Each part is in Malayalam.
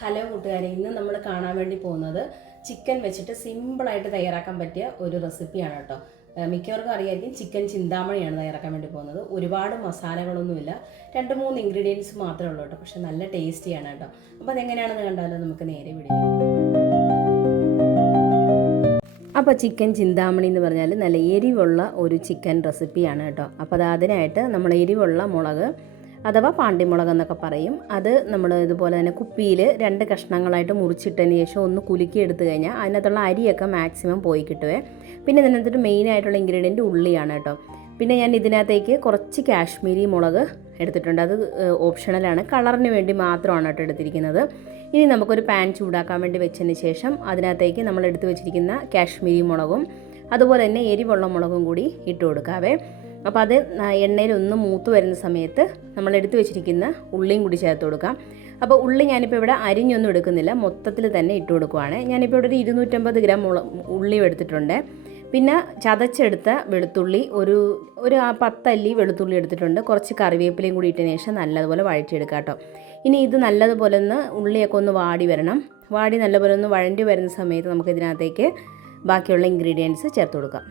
ഹലോ കൂട്ടുകാരെ ഇന്ന് നമ്മൾ കാണാൻ വേണ്ടി പോകുന്നത് ചിക്കൻ വെച്ചിട്ട് സിമ്പിളായിട്ട് തയ്യാറാക്കാൻ പറ്റിയ ഒരു റെസിപ്പിയാണ് കേട്ടോ. മിക്കവർക്കും അറിയായിരിക്കും ചിക്കൻ ചിന്താമണിയാണ് തയ്യാറാക്കാൻ വേണ്ടി പോകുന്നത്. ഒരുപാട് മസാലകളൊന്നുമില്ല. രണ്ട് മൂന്ന് ഇൻഗ്രീഡിയൻസ് മാത്രമേ ഉള്ളൂ കേട്ടോ. പക്ഷെ നല്ല ടേസ്റ്റിയാണ് കേട്ടോ. അപ്പോൾ അതെങ്ങനെയാണെന്ന് കണ്ടാലോ നമുക്ക് നേരെ വിടിയോ അപ്പോൾ ചിക്കൻ ചിന്താമണി എന്ന് പറഞ്ഞാൽ നല്ല എരിവുള്ള ഒരു ചിക്കൻ റെസിപ്പിയാണ് കേട്ടോ. അപ്പോൾ അത് അതിനായിട്ട് നമ്മൾ എരിവുള്ള മുളക് അഥവാ പാണ്ടിമുളക് എന്നൊക്കെ പറയും. അത് നമ്മൾ ഇതുപോലെ തന്നെ കുപ്പിയിൽ രണ്ട് കഷ്ണങ്ങളായിട്ട് മുറിച്ചിട്ടതിന് ശേഷം ഒന്ന് കുലുക്കി എടുത്തു കഴിഞ്ഞാൽ അതിനകത്തുള്ള അരിയൊക്കെ മാക്സിമം പോയി കിട്ടുവേ. പിന്നെ ഇതിനകത്തൊരു മെയിൻ ആയിട്ടുള്ള ഇൻഗ്രീഡിയന്റ് ഉള്ളിയാണ് കേട്ടോ. പിന്നെ ഞാൻ ഇതിനകത്തേക്ക് കുറച്ച് കാശ്മീരി മുളക് എടുത്തിട്ടുണ്ട്. അത് ഓപ്ഷണലാണ് കളറിന് വേണ്ടി മാത്രമാണ് കേട്ടോ എടുത്തിരിക്കുന്നത്. ഇനി നമുക്കൊരു പാൻ ചൂടാക്കാൻ വേണ്ടി വെച്ചതിന് ശേഷം അതിനകത്തേക്ക് നമ്മൾ എടുത്തു വെച്ചിരിക്കുന്ന കാശ്മീരി മുളകും അതുപോലെ തന്നെ എരിവുള്ള മുളകും കൂടി ഇട്ട് കൊടുക്കാവേ. അപ്പോൾ അത് എണ്ണയിൽ ഒന്ന് മൂത്ത് വരുന്ന സമയത്ത് നമ്മൾ എടുത്തു വെച്ചിരിക്കുന്ന ഉള്ളിയും കൂടി ചേർത്ത് കൊടുക്കാം. അപ്പോൾ ഉള്ളി ഞാനിപ്പോൾ ഇവിടെ അരിഞ്ഞൊന്നും എടുക്കുന്നില്ല. മൊത്തത്തിൽ തന്നെ ഇട്ട് കൊടുക്കുവാണ്. ഞാനിപ്പോൾ ഇവിടെ ഒരു ഇരുന്നൂറ്റമ്പത് ഗ്രാം ഉള്ളിയും എടുത്തിട്ടുണ്ട്. പിന്നെ ചതച്ചെടുത്ത വെളുത്തുള്ളി ഒരു ഒരു ആ പത്തല്ലി വെളുത്തുള്ളി എടുത്തിട്ടുണ്ട്. കുറച്ച് കറിവേപ്പിലയും കൂടി ഇട്ടതിന് ശേഷം നല്ലതുപോലെ വഴറ്റിയെടുക്കാം കേട്ടോ. ഇനി ഇത് നല്ലതുപോലെ ഒന്ന് ഉള്ളിയൊക്കെ ഒന്ന് വാടി വരണം. വാടി നല്ലപോലെ ഒന്ന് വഴണ്ടി വരുന്ന സമയത്ത് നമുക്ക് ഇതിനകത്തേക്ക് ബാക്കിയുള്ള ഇൻഗ്രീഡിയൻസ് ചേർത്ത് കൊടുക്കാം.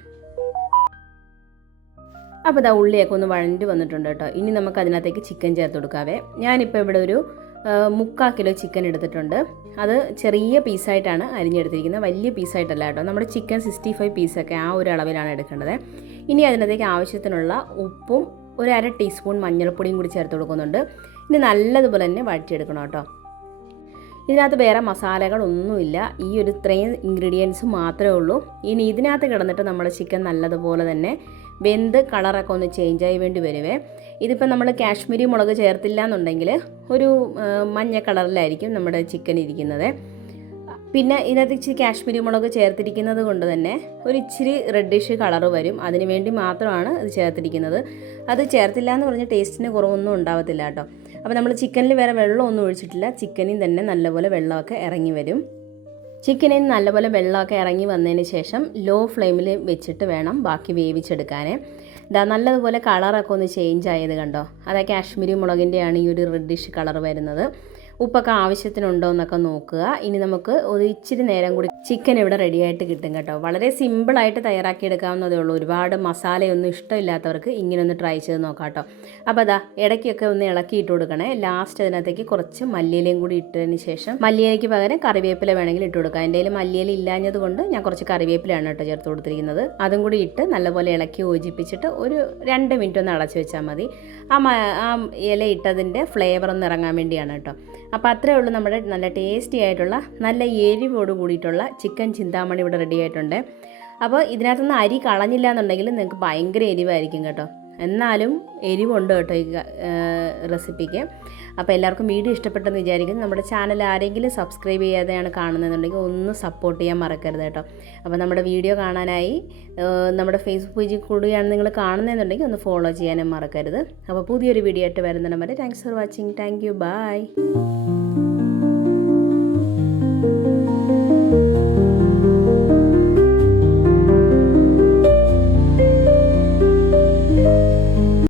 അപ്പോൾ ഇതാ ഉള്ളിയൊക്കെ ഒന്ന് വഴണ്ടി വന്നിട്ടുണ്ട് കേട്ടോ. ഇനി നമുക്ക് അതിനകത്തേക്ക് ചിക്കൻ ചേർത്ത് കൊടുക്കാവേ. ഞാനിപ്പോൾ ഇവിടെ ഒരു മുക്കാൽ കിലോ ചിക്കൻ എടുത്തിട്ടുണ്ട്. അത് ചെറിയ പീസായിട്ടാണ് അരിഞ്ഞെടുത്തിരിക്കുന്നത്. വലിയ പീസായിട്ടല്ല കേട്ടോ. നമ്മുടെ ചിക്കൻ സിക്സ്റ്റി ഫൈവ് പീസൊക്കെ ആ ഒരു അളവിലാണ് എടുക്കേണ്ടത്. ഇനി അതിനകത്തേക്ക് ആവശ്യത്തിനുള്ള ഉപ്പും ഒരു അര ടീസ്പൂൺ മഞ്ഞൾപ്പൊടിയും കൂടി ചേർത്ത് കൊടുക്കുന്നുണ്ട്. ഇനി നല്ലതുപോലെ തന്നെ വഴറ്റിയെടുക്കണം കേട്ടോ. ഇതിനകത്ത് വേറെ മസാലകളൊന്നുമില്ല. ഈ ഒരു ഇത്രയും ഇൻഗ്രീഡിയൻസ് മാത്രമേ ഉള്ളൂ. ഇനി ഇതിനകത്ത് കിടന്നിട്ട് നമ്മുടെ ചിക്കൻ നല്ലതുപോലെ തന്നെ വെന്ത് കളറൊക്കെ ഒന്ന് ചേഞ്ച് ആയി വേണ്ടി വരുവേ. ഇതിപ്പോൾ നമ്മൾ കാശ്മീരി മുളക് ചേർത്തില്ല എന്നുണ്ടെങ്കിൽ ഒരു മഞ്ഞ കളറിലായിരിക്കും നമ്മുടെ ചിക്കൻ ഇരിക്കുന്നത്. പിന്നെ ഇതിനകത്ത് ഇച്ചിരി കാശ്മീരി മുളക് ചേർത്തിരിക്കുന്നത് കൊണ്ട് തന്നെ ഒരു ഇച്ചിരി റെഡിഷ് കളർ വരും. അതിന് വേണ്ടി മാത്രമാണ് ഇത് ചേർത്തിരിക്കുന്നത്. അത് ചേർത്തില്ല എന്ന് പറഞ്ഞ് ടേസ്റ്റിന് കുറവൊന്നും ഉണ്ടാവത്തില്ല കേട്ടോ. അപ്പോൾ നമ്മൾ ചിക്കനിൽ വേറെ വെള്ളമൊന്നും ഒഴിച്ചിട്ടില്ല. ചിക്കനിൽ തന്നെ നല്ലപോലെ വെള്ളമൊക്കെ ഇറങ്ങി വരും. ചിക്കനിൽ നല്ലപോലെ വെള്ളമൊക്കെ ഇറങ്ങി വന്നതിന് ശേഷം ലോ ഫ്ലെയിമിൽ വെച്ചിട്ട് വേണം ബാക്കി വേവിച്ചെടുക്കാൻ ഇതാ നല്ലതുപോലെ കളറൊക്കെ ഒന്ന് ചേഞ്ച് ആയത് കണ്ടോ? അതാ കാശ്മീരി മുളകിന്റെയാണ് ഈ ഒരു റെഡിഷ് കളർ വരുന്നത്. ഉപ്പൊക്കെ ആവശ്യത്തിനുണ്ടോ എന്നൊക്കെ നോക്കുക. ഇനി നമുക്ക് ഒരു ഇച്ചിരി നേരം കൂടി ചിക്കൻ ഇവിടെ റെഡി ആയിട്ട് കിട്ടും കേട്ടോ. വളരെ സിമ്പിളായിട്ട് തയ്യാറാക്കിയെടുക്കാവുന്നതേ ഉള്ളൂ. ഒരുപാട് മസാലയൊന്നും ഇഷ്ടമില്ലാത്തവർക്ക് ഇങ്ങനെ ഒന്ന് ട്രൈ ചെയ്ത് നോക്കാം കേട്ടോ. അപ്പോൾ അതാ ഇടയ്ക്കൊക്കെ ഒന്ന് ഇളക്കി ഇട്ട് കൊടുക്കണേ. ലാസ്റ്റ് അതിനകത്തേക്ക് കുറച്ച് മല്ലിയിലയും കൂടി ഇട്ടതിന് ശേഷം മല്ലിയിലയ്ക്ക് പകരം കറിവേപ്പില വേണമെങ്കിൽ ഇട്ട് കൊടുക്കാം. എന്റെ മല്ലിയില ഇല്ലാഞ്ഞത് കൊണ്ട് ഞാൻ കുറച്ച് കറിവേപ്പിലയാണ് കേട്ടോ ചേർത്ത് കൊടുത്തിരിക്കുന്നത്. അതും കൂടി ഇട്ട് നല്ലപോലെ ഇളക്കി യോജിപ്പിച്ചിട്ട് ഒരു രണ്ട് മിനിറ്റ് ഒന്ന് അടച്ചു വെച്ചാൽ മതി. ആ ആ ഇല ഇട്ടതിന്റെ ഫ്ലേവർ ഒന്ന് ഇറങ്ങാൻ വേണ്ടിയാണ് കേട്ടോ. അപ്പോൾ അത്രയേ ഉള്ളൂ നമ്മുടെ നല്ല ടേസ്റ്റി ആയിട്ടുള്ള നല്ല എരിവോട് കൂടിയിട്ടുള്ള ചിക്കൻ ചിന്താമണി ഇവിടെ റെഡി ആയിട്ടുണ്ട്. അപ്പോൾ ഇതിനകത്തുനിന്ന് അരി കളഞ്ഞില്ല എന്നുണ്ടെങ്കിൽ നിങ്ങൾക്ക് ഭയങ്കര എരിവായിരിക്കും കേട്ടോ. എന്നാലും എരിവുണ്ട് കേട്ടോ ഈ റെസിപ്പിക്ക്. അപ്പോൾ എല്ലാവർക്കും വീഡിയോ ഇഷ്ടപ്പെട്ടെന്ന് വിചാരിക്കുന്നു. നമ്മുടെ ചാനൽ ആരെങ്കിലും സബ്സ്ക്രൈബ് ചെയ്യാതെയാണ് കാണുന്നതെന്നുണ്ടെങ്കിൽ ഒന്ന് സപ്പോർട്ട് ചെയ്യാൻ മറക്കരുത് കേട്ടോ. അപ്പോൾ നമ്മുടെ വീഡിയോ കാണാനായി നമ്മുടെ ഫേസ്ബുക്ക് പേജിൽ കൂടുകയാണ് നിങ്ങൾ കാണുന്നതെന്നുണ്ടെങ്കിൽ ഒന്ന് ഫോളോ ചെയ്യാനും മറക്കരുത്. അപ്പോൾ പുതിയൊരു വീഡിയോ ആയിട്ട് വരുന്നിടം വരെ thanks for watching thank you bye